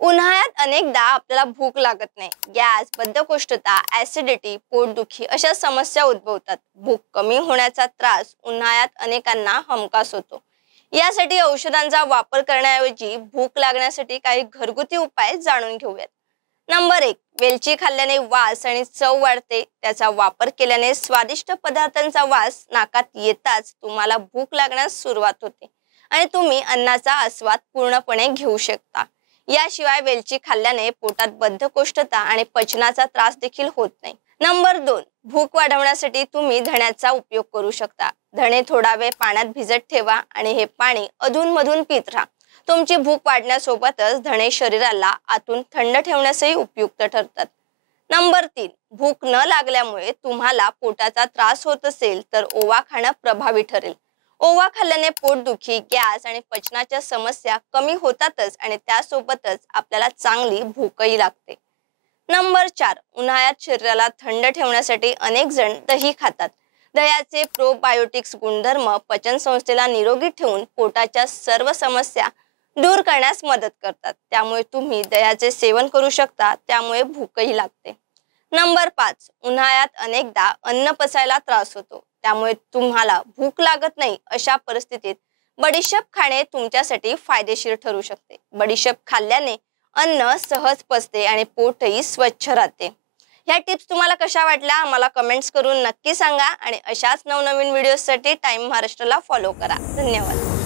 उन्हाळ्यात अनेकदा आपल्याला भूक लागत नाही. गॅस, बद्धकोष्ठता, ऍसिडिटी, पोटदुखी अशा समस्या उद्भवतात. भूक कमी होण्याचा त्रास उन्हाळ्यात अनेकांना हमखास होतो. यासाठी औषधांचा वापर करण्याऐवजी भूक लागण्यासाठी काही घरगुती उपाय जाणून घेऊयात. नंबर 1. वेलची खाल्ल्याने वास आणि चव वाढते. त्याचा वापर केल्याने स्वादिष्ट पदार्थांचा वास नाकात येताच तुम्हाला भूक लागण्यास सुरुवात होते आणि तुम्ही अन्नाचा आस्वाद पूर्णपणे घेऊ शकता. याशिवाय वेलची खाल्ल्याने पोटात बद्धकोष्ठता आणि पचनाचा त्रास देखील होत नाही. नंबर 2. भूक वाढवण्यासाठी तुम्ही धण्याचा उपयोग करू शकता. धणे थोडा वेळ पाण्यात भिजत ठेवा आणि हे पाणी अधूनमधून पित राहा. तुमची भूक वाढण्यासोबतच धणे शरीराला आतून थंड ठेवण्यासही उपयुक्त ठरतात. नंबर 3. भूक न लागल्यामुळे तुम्हाला पोटाचा त्रास होत असेल तर ओवा खाणं प्रभावी ठरेल. ओवा खाल्ल्याने पोटदुखी, गॅस आणि पचनाच्या समस्या कमी होतातच आणि त्यासोबतच आपल्याला चांगली भूकही लागते. नंबर 4. उन्हाळ्यात शरीराला थंड ठेवण्यासाठी अनेक जण दही खातात. दह्याचे प्रोबायोटिक्स गुणधर्म पचन संस्थेला निरोगी ठेवून पोटाच्या सर्व समस्या दूर करण्यास मदत करतात. त्यामुळे तुम्ही दह्याचे सेवन करू शकता. त्यामुळे भूकही लागते. नंबर 5. उन्हाळ्यात अनेकदा अन्न पचायला त्रास होतो. त्यामुळे तुम्हाला भूक लागत नाही अशा परिस्थितीत बडीशेप खाणे तुमच्यासाठी फायदेशीर ठरू शकते. बडीशेप खाल्ल्याने अन्न सहज पचते आणि पोटही स्वच्छ राहते. ह्या टिप्स तुम्हाला कशा वाटल्या आम्हाला कमेंट्स करून नक्की सांगा आणि अशाच नवनवीन व्हिडिओसाठी टाइम महाराष्ट्राला फॉलो करा. धन्यवाद.